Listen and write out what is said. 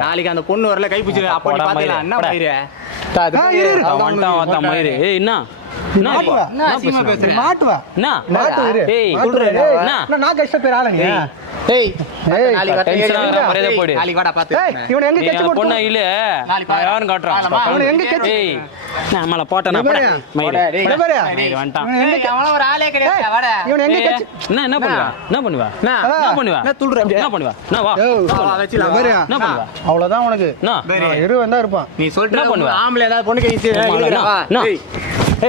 நாளைக்கு அந்த பொண்ணு வரல கைப்பிச்சு என்ன மாட்டுவா அவ்வளவுதான் உனக்கு இருப்பான். நீ சொல்ற ஆம்பளை ஏதாவது பொண்ணு கை